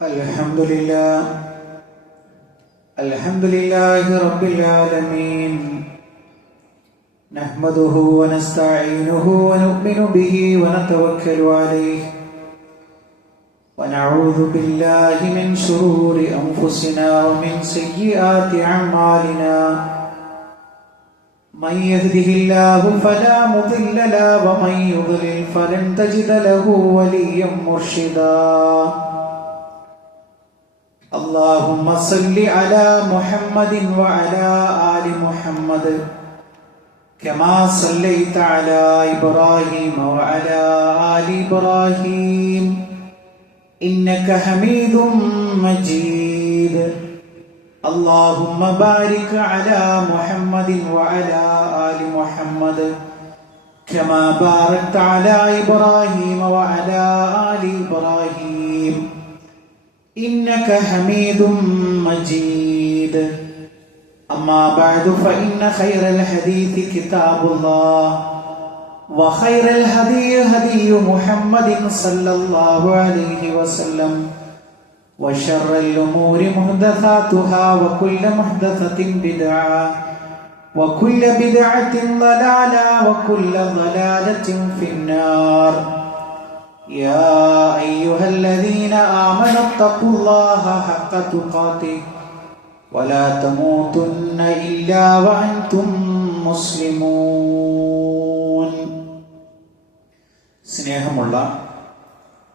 الحمد لله رب العالمين نحمده ونستعينه ونؤمن به ونتوكل عليه ونعوذ بالله من شرور أنفسنا ومن سيئات أعمالنا من يهده الله فلا مضل له ومن يضلل فلن تجد له وليا مرشدا اللهم صل على محمد وعلى آل محمد كما صليت على إبراهيم وعلى آل إبراهيم إنك حميد مجيد اللهم بارك على محمد وعلى آل محمد كما باركت على إبراهيم وعلى آل إبراهيم إنك حميد مجيد أما بعد فإن خير الحديث كتاب الله وخير الهدي هدي محمد صلى الله عليه وسلم وشر الأمور محدثاتها وكل محدثة بدعة وكل بدعة ضلالة وكل ضلالة في النار يا أيها الذين آمنوا اتقوا الله حق تقاته ولا تموتن إلا وأنتم مسلمون സ്നേഹമുള്ള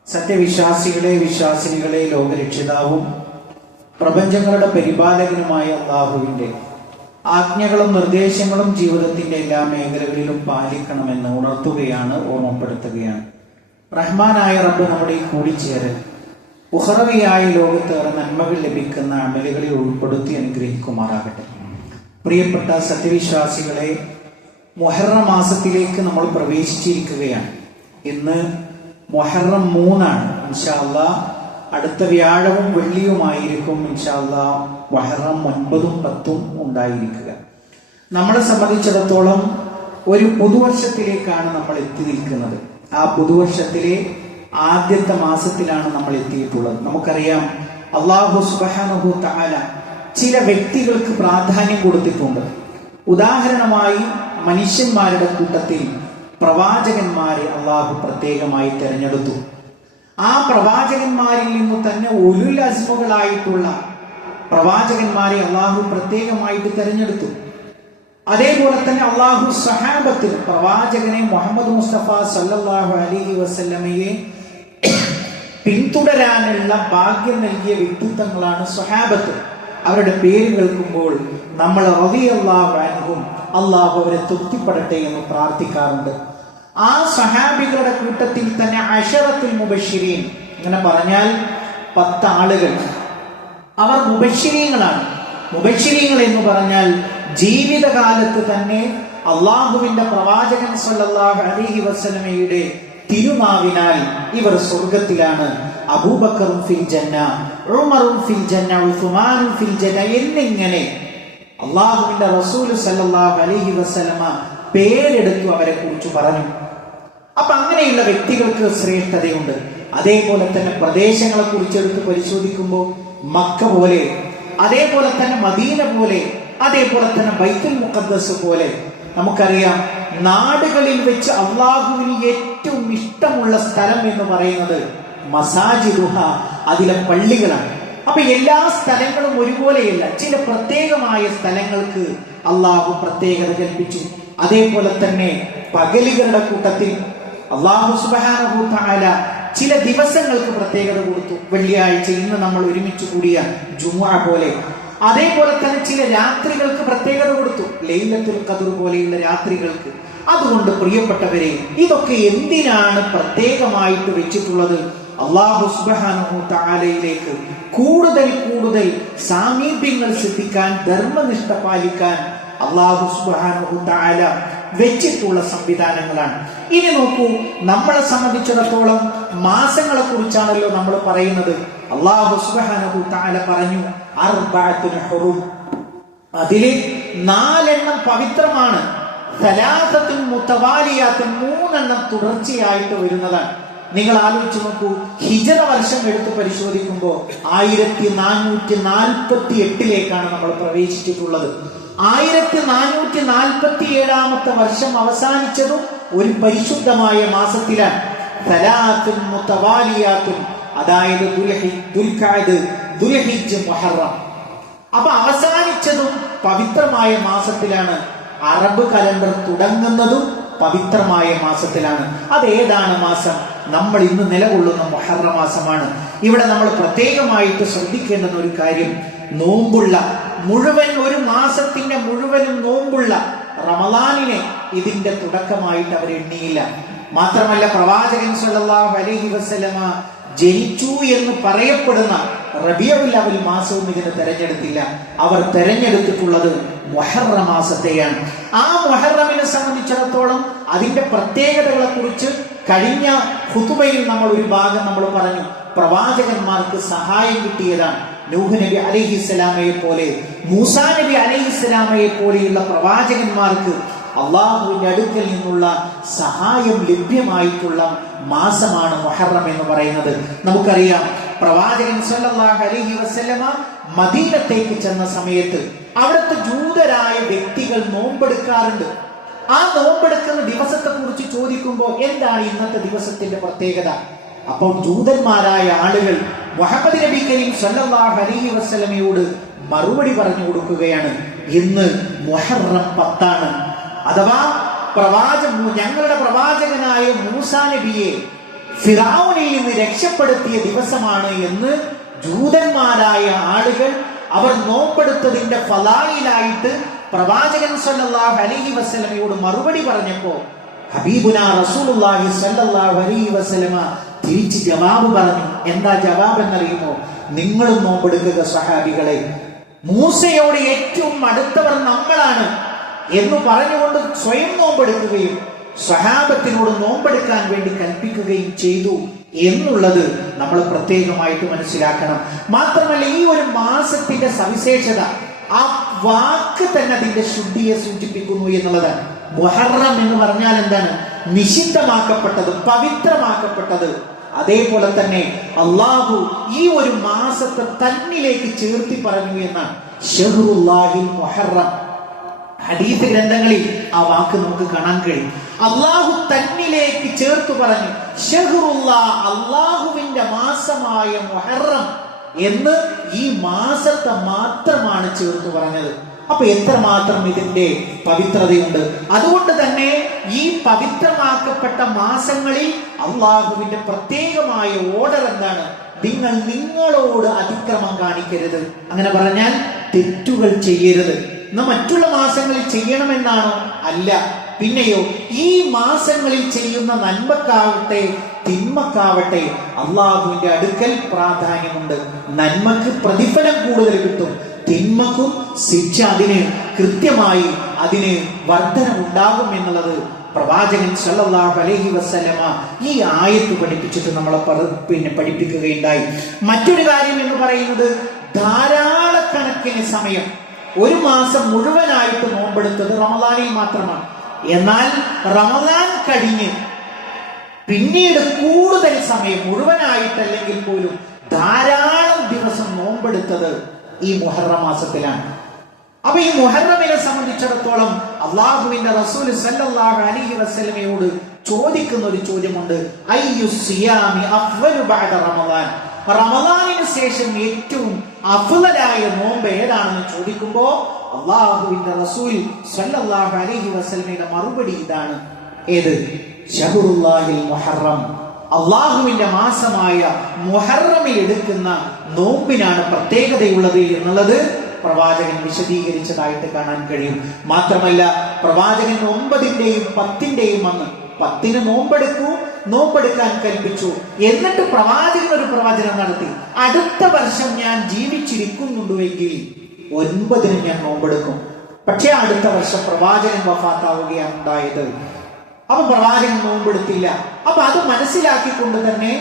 സത്യവിശ്വാസികളെ വിശ്വാസിനികളെ ലോകരക്ഷിതാവും പ്രപഞ്ചങ്ങളുടെ പരിപാലകനുമായ അല്ലാഹുവിന്റെ ആജ്ഞകളും നിർദ്ദേശങ്ങളും ജീവിതത്തിന്റെ എല്ലാ മേഖലകളിലും പാലിക്കണമെന്ന് ഉണർത്തുകയാണ്, ഓർമ്മപ്പെടുത്തുകയാണ്. റഹ്മാനായ റബ്ബ് നമ്മുടെ ഈ കൂടിച്ചേരൽ ഉഖറവിയായ ലോകത്തേറെ നന്മകൾ ലഭിക്കുന്ന അമലുകളിൽ ഉൾപ്പെടുത്തി അനുഗ്രഹിക്കുമാറാകട്ടെ. പ്രിയപ്പെട്ട സത്യവിശ്വാസികളെ, മുഹറം മാസത്തിലേക്ക് നമ്മൾ പ്രവേശിച്ചിരിക്കുകയാണ്. ഇന്ന് മുഹറം 3 ഇൻഷാ അല്ലാഹ്. അടുത്ത വ്യാഴവും വെള്ളിയുമായിരിക്കും ഇൻഷാ അല്ലാഹ് മുഹറം 9ഉം 10ഉം ഉണ്ടായിരിക്കുക. നമ്മളെ സംബന്ധിച്ചിടത്തോളം ഒരു പുതുവർഷത്തിലേക്കാണ് നമ്മൾ എത്തി നിൽക്കുന്നത്. ആ പുതുവർഷത്തിലെ ആദ്യത്തെ മാസത്തിലാണ് നമ്മൾ എത്തിയിട്ടുള്ളത്. നമുക്കറിയാം, അല്ലാഹു സുബ്ഹാനഹു തആല ചില വ്യക്തികൾക്ക് പ്രാധാന്യം കൊടുത്തിട്ടുണ്ട്. ഉദാഹരണമായി മനുഷ്യന്മാരുടെ കൂട്ടത്തിൽ പ്രവാചകന്മാരെ അല്ലാഹു പ്രത്യേകമായി തെരഞ്ഞെടുത്തു. ആ പ്രവാചകന്മാരിൽ നിന്ന് തന്നെ ഉലുൽ അസ്മുകളായിട്ടുള്ള പ്രവാചകന്മാരെ അല്ലാഹു പ്രത്യേകമായിട്ട് തെരഞ്ഞെടുത്തു. അതേപോലെ തന്നെ അല്ലാഹു സഹാബത്തിൽ പ്രവാചകനെ മുഹമ്മദ് മുസ്തഫ സല്ലല്ലാഹു അലൈഹി വസല്ലമയെ പിന്തുടരാനുള്ള ഭാഗ്യം നൽകിയ വ്യക്തിത്വങ്ങളാണ് സ്വഹാബത്ത്. അവരുടെ പേര് കേൾക്കുമ്പോൾ നമ്മൾ റളിയല്ലാഹു അൻഹും അല്ലാഹു അവരെ തൃപ്തിപ്പെടട്ടെ എന്ന് പ്രാർത്ഥിക്കാറുണ്ട്. ആ സഹാബികളുടെ കൂട്ടത്തിൽ തന്നെ അശറത്തുൽ മുബശ്ശിരീൻ, അങ്ങനെ പറഞ്ഞാൽ 10 ആളുകൾ, അവർ മുബശ്ശിരീങ്ങളാണ്. മുബശ്ശിരീങ്ങൾ എന്ന് പറഞ്ഞാൽ ജീവിതകാലത്ത് തന്നെ അള്ളാഹുവിന്റെ പ്രവാചകൻ സല്ലല്ലാഹു അലൈഹി വസല്ലമയുടെ തിരുനാവിനാൽ ഇവർ സ്വർഗത്തിലാണ്. അബൂബക്കറും ഫിൽ ജന്ന, ഉമറും ഫിൽ ജന്ന, ഉസ്മാനും ഫിൽ ജന്ന എന്നിങ്ങനെ അള്ളാഹുവിന്റെ റസൂൽ സല്ലല്ലാഹു അലൈഹി വസല്ലമ പേരെടുത്തു അവരെ കുറിച്ച് പറഞ്ഞു. അപ്പൊ അങ്ങനെയുള്ള വ്യക്തികൾക്ക് ശ്രേഷ്ഠതയുണ്ട്. അതേപോലെ തന്നെ പ്രദേശങ്ങളെ കുറിച്ച് എടുത്ത് പരിശോധിക്കുമ്പോൾ മക്ക പോലെ, അതേപോലെ തന്നെ മദീന പോലെ, അതേപോലെ തന്നെ ബൈത്തുൽ മുഖദ്ദസ് പോലെ, നമുക്കറിയാം നാടുകളിൽ വെച്ച് അള്ളാഹുവിന് ഏറ്റവും ഇഷ്ടമുള്ള സ്ഥലം എന്ന് പറയുന്നത് മസാജിദുഹ, അതിലെ പള്ളികളാണ്. അപ്പൊ എല്ലാ സ്ഥലങ്ങളും ഒരുപോലെയല്ല. ചില പ്രത്യേകമായ സ്ഥലങ്ങൾക്ക് അള്ളാഹു പ്രത്യേകത കൽപ്പിച്ചു. അതേപോലെ തന്നെ പകലുകളുടെ കൂട്ടത്തിൽ അള്ളാഹു സുബ്ഹാനഹു തആല ചില ദിവസങ്ങൾക്ക് പ്രത്യേകത കൊടുത്തു. വെള്ളിയാഴ്ച, ഇന്ന് നമ്മൾ ഒരുമിച്ച് കൂടിയ ജുമുഅ പോലെ. അതേപോലെ തന്നെ ചില രാത്രികൾക്ക് പ്രത്യേകത കൊടുത്തു, ലൈലത്തുൽ ഖദ്ർ പോലെയുള്ള രാത്രികൾക്ക്. അതുകൊണ്ട് പ്രിയപ്പെട്ടവരെ, ഇതൊക്കെ എന്തിനാണ് പ്രത്യേകമായിട്ട് വെച്ചിട്ടുള്ളത്? അല്ലാഹു സുബ്ഹാനഹു തആലയിലേക്ക് കൂടുതൽ കൂടുതൽ സാമീപ്യങ്ങൾ സിദ്ധിക്കാൻ, ധർമ്മനിഷ്ഠ പാലിക്കാൻ അല്ലാഹു സുബ്ഹാനഹു തആല വെച്ചിട്ടുള്ള സംവിധാനങ്ങളാണ്. ഇനി നോക്കൂ, നമ്മളെ സംബന്ധിച്ചിടത്തോളം മാസങ്ങളെ കുറിച്ചാണല്ലോ നമ്മൾ പറയുന്നത്. അല്ലാഹു സുബ്ഹാനഹു തആല പറഞ്ഞു അർബഅത്തുൽ ഹുറും, അതില് 4 പവിത്രമാണ്. സലാസത്തുൻ മുതവാലിയാത്തുൻ, 3 തുടർച്ചയായിട്ട് വരുന്നതാണ്. നിങ്ങൾ ആലോചിച്ച് നോക്കൂ, ഹിജറ വർഷം എടുത്ത് പരിശോധിക്കുമ്പോൾ 1448 നമ്മൾ പ്രവേശിച്ചിട്ടുള്ളത്. 1447 വർഷം അവസാനിച്ചതും ഒരു പരിശുദ്ധമായ മാസത്തിലാണ്. സലാത്തുൻ മുതവാലിയാത്തുൻ, അതായത് ദുൽഖഅദ്, ദുൽഹിജ്ജ്, മുഹറം. അപ്പൊ അവസാനിച്ചതും പവിത്രമായ മാസത്തിലാണ്. അറബ് കലണ്ടർ തുടങ്ങുന്നതും പവിത്രമായ മാസത്തിലാണ്. അതേതാണ് മാസം? നമ്മൾ ഇന്ന് നിലകൊള്ളുന്ന മുഹറം മാസമാണ്. ഇവിടെ നമ്മൾ പ്രത്യേകമായിട്ട് ശ്രദ്ധിക്കേണ്ടുന്ന ഒരു കാര്യം, നോമ്പുള്ള മുഴുവൻ, ഒരു മാസത്തിന്റെ മുഴുവനും നോമ്പുള്ള റമളാനിനെ ഇതിന്റെ തുടക്കമായിട്ട് അവർ എണ്ണിയില്ല. മാത്രമല്ല, പ്രവാചകൻ സല്ലല്ലാഹു അലൈഹി വസല്ലമ ജനിച്ചു എന്ന് പറയപ്പെടുന്ന റബീഉൽ അവൽ മാസവും ഇതിന് തെരഞ്ഞെടുത്തില്ല. അവർ തെരഞ്ഞെടുത്തിട്ടുള്ളത് മുഹറം മാസത്തെയാണ്. ആ മുഹറമിനെ സംബന്ധിച്ചിടത്തോളം അതിന്റെ പ്രത്യേകതകളെ കുറിച്ച് കഴിഞ്ഞ ഖുതുബയിൽ നമ്മൾ ഒരു ഭാഗം നമ്മൾ പറഞ്ഞു. പ്രവാചകന്മാർക്ക് സഹായം കിട്ടിയതാണ്. നൂഹ് നബി അലൈഹിസ്സലാമയെ പോലെ, മൂസാ നബി അലൈഹിസ്സലാമയെ പോലെയുള്ള പ്രവാചകന്മാർക്ക് അള്ളാഹുവിന്റെ അടുക്കൽ നിന്നുള്ള സഹായം ലഭ്യമായിട്ടുള്ള മാസമാണ് മുഹറം എന്ന് പറയുന്നത്. നമുക്കറിയാം, പ്രവാചകൻ സല്ലല്ലാഹു അലൈഹി വസല്ലമ മദീനത്തേക്ക് ചെന്ന സമയത്ത് അവിടുത്തെ ജൂതരായ വ്യക്തികൾ നോമ്പെടുക്കാറുണ്ട്. ആ നോമ്പെടുക്കുന്ന ദിവസത്തെ കുറിച്ച് ചോദിക്കുമ്പോൾ എന്താണ് ഇന്നത്തെ ദിവസത്തിന്റെ പ്രത്യേകത? അപ്പോൾ ജൂതന്മാരായ ആളുകൾ മുഹമ്മദ് നബി കരീം സല്ലല്ലാഹു അലൈഹി വസല്ലമയോട് മറുപടി പറഞ്ഞു കൊടുക്കുകയാണ്, ഇന്ന് മുഹറം 10 അഥവാ ഞങ്ങളുടെ പ്രവാചകനായ മൂസാ നബിയെ ഫിറഔനിൽ നിന്ന് രക്ഷപ്പെടുത്തിയ ദിവസമാണ് എന്ന് ജൂതന്മാരായ ആളുകൾ അവർ നോമ്പെടുത്തതിന്റെ ഫളായിലായിട്ട് പ്രവാചകൻ സല്ലല്ലാഹു അലൈഹി വസല്ലമയോട് മറുപടി പറഞ്ഞപ്പോൾ ഹബീബുനാ റസൂലുള്ളാഹി സല്ലല്ലാഹു അലൈഹി വസല്ലമ തിരിച്ച് ജവാബ് പറഞ്ഞു. എന്താ ജവാബ് എന്നറിയുമോ? നിങ്ങളും നോമ്പെടുക്കുക സഹാബികളെ, മൂസയോട് ഏറ്റവും അടുത്തവർ നമ്മളാണ് എന്ന് പറഞ്ഞുകൊണ്ട് സ്വയം നോമ്പെടുക്കുകയും സ്വഹാബത്തിനോട് നോമ്പെടുക്കാൻ വേണ്ടി കൽപ്പിക്കുകയും ചെയ്തു എന്നുള്ളത് നമ്മൾ പ്രത്യേകമായിട്ട് മനസ്സിലാക്കണം. മാത്രമല്ല, ഈ ഒരു മാസത്തിന്റെ സവിശേഷത, ആ വാക്ക് തന്നെ അതിന്റെ ശുദ്ധിയെ സൂചിപ്പിക്കുന്നു എന്നുള്ളതാണ്. മുഹറം എന്ന് പറഞ്ഞാൽ എന്താണ്? നിഷിദ്ധമാക്കപ്പെട്ടത്, പവിത്രമാക്കപ്പെട്ടത്. അതേപോലെ തന്നെ അള്ളാഹു ഈ ഒരു മാസത്തെ തന്നിലേക്ക് ചേർത്തി പറഞ്ഞു എന്നാണ്. ഷഹ്റുല്ലാഹിൽ മുഹറം. ഹദീസ് ഗ്രന്ഥങ്ങളിൽ ആ വാക്ക് നമുക്ക് കാണാൻ കഴിയും. അള്ളാഹു തന്നിലേക്ക് ചേർത്ത് പറഞ്ഞു. ഷഹ്റുല്ലാഹ്, അള്ളാഹുവിന്റെ മാസമായ മുഹറം എന്ന് ഈ മാസത്തെ മാത്രമാണ് ചേർത്ത് പറഞ്ഞത്. അപ്പൊ എത്രമാത്രം ഇതിന്റെ പവിത്രതയുണ്ട്. അതുകൊണ്ട് തന്നെ ഈ പവിത്രമാക്കപ്പെട്ട മാസങ്ങളിൽ അള്ളാഹുവിന്റെ പ്രത്യേകമായ ഓർഡർ എന്താണ്? നിങ്ങൾ നിങ്ങളോട് അതിക്രമം കാണിക്കരുത്. അങ്ങനെ പറഞ്ഞാൽ തെറ്റുകൾ ചെയ്യരുത്. എന്നാ മറ്റുള്ള മാസങ്ങളിൽ ചെയ്യണമെന്നാണോ? അല്ല. പിന്നെയോ, ഈ മാസങ്ങളിൽ ചെയ്യുന്ന നന്മക്കാവട്ടെ തിന്മക്കാവട്ടെ അള്ളാഹുവിന്റെ അടുക്കൽ പ്രാധാന്യമുണ്ട്. നന്മക്ക് പ്രതിഫലം കൂടുതൽ കിട്ടും, തിന്മക്കും ശിക്ഷ അതിന് കൃത്യമായി അതിന് വർധനമുണ്ടാകും എന്നുള്ളത് പ്രവാചകൻ സല്ലല്ലാഹു അലൈഹി വസല്ലമ ഈ ആയത്ത് പഠിപ്പിച്ചിട്ട് നമ്മളെ പഠിപ്പിക്കുകയുണ്ടായി. മറ്റൊരു കാര്യം എന്ന് പറയുന്നത്, ധാരാളക്കണക്കിന് സമയം, ഒരു മാസം മുഴുവനായിട്ട് നോമ്പെടുത്തത് റമളാനിൽ മാത്രമാണ്. എന്നാൽ റമളാൻ കഴിഞ്ഞ് പിന്നീട് കൂടുതൽ സമയം, മുഴുവനായിട്ടല്ലെങ്കിൽ പോലും ധാരാളം ദിവസം നോമ്പെടുത്തത് ഈ മുഹറം മാസത്തിലാണ്. അപ്പൊ ഈ മുഹറമിനെ സംബന്ധിച്ചിടത്തോളം അള്ളാഹുവിന്റെ റസൂൽ സല്ലല്ലാഹു അലൈഹി വസല്ലമയോട് ചോദിക്കുന്ന ഒരു ചോദ്യമുണ്ട്. അയ്യു സിയാമി അഫ്ളു ബഅദ റമളാൻ, റമളാനിന് ശേഷം ഏറ്റവും അഫ്ളലായ നോമ്പ് ഏതാണെന്ന് ചോദിക്കുമ്പോൾ അള്ളാഹുവിന്റെ റസൂൽ സല്ലല്ലാഹു അലൈഹി വസല്ലമയുടെ മറുപടി ഇതാണ്. ഏത്? ശഹ്റുല്ലാഹിൽ മുഹറം, അള്ളാഹുവിന്റെ മാസമായ മുഹറമിൽ എടുക്കുന്ന നോമ്പിനാണ് പ്രത്യേകതയുള്ളത് എന്നുള്ളത് പ്രവാചകൻ വിശദീകരിച്ചതായിട്ട് കാണാൻ കഴിയും. മാത്രമല്ല, പ്രവാചകൻ 9-ന്റെയും 10-ന്റെയും അന്ന് 10-ന് നോമ്പെടുക്കാൻ കൽപ്പിച്ചു. എന്നിട്ട് പ്രവാചകൻ ഒരു പ്രവചനം നടത്തി, അടുത്ത വർഷം ഞാൻ ജീവിച്ചിരിക്കുന്നുണ്ടെങ്കിൽ 9-ന് ഞാൻ നോമ്പെടുക്കും. പക്ഷേ അടുത്ത വർഷം പ്രവാചകൻ വഫാത്താവുകയാണ് ഉണ്ടായത്. അപ്പൊ പ്രവാചകൻ നോമ്പെടുത്തില്ല. അപ്പൊ അത് മനസ്സിലാക്കിക്കൊണ്ട് തന്നെ